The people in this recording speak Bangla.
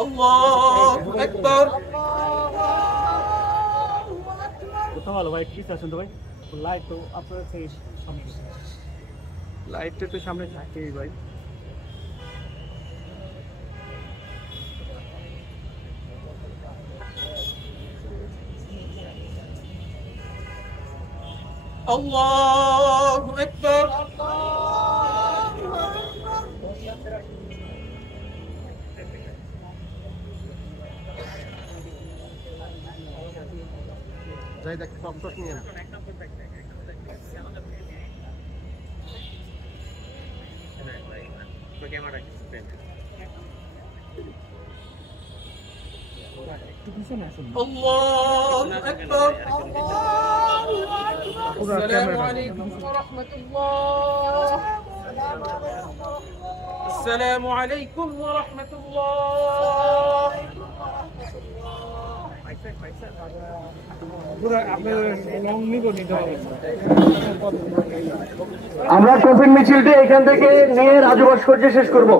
আল্লাহু আকবার। কোথাও ভালো ভাই, কি আছেন তো ভাই? লাইট তো আপনার থেকে সামনে, লাইটটা তো সামনে থাকেই ভাই। আল্লাহু আকবার। যাই দেখ কম্পোস্ট নিয়ে না। الله أكبر. السلام عليكم ورحمة الله. السلام عليكم ورحمة الله. আমরা টিফিন মিছিলটি এখান থেকে নিয়ে রাজু ভাস্কর্যে শেষ করবো।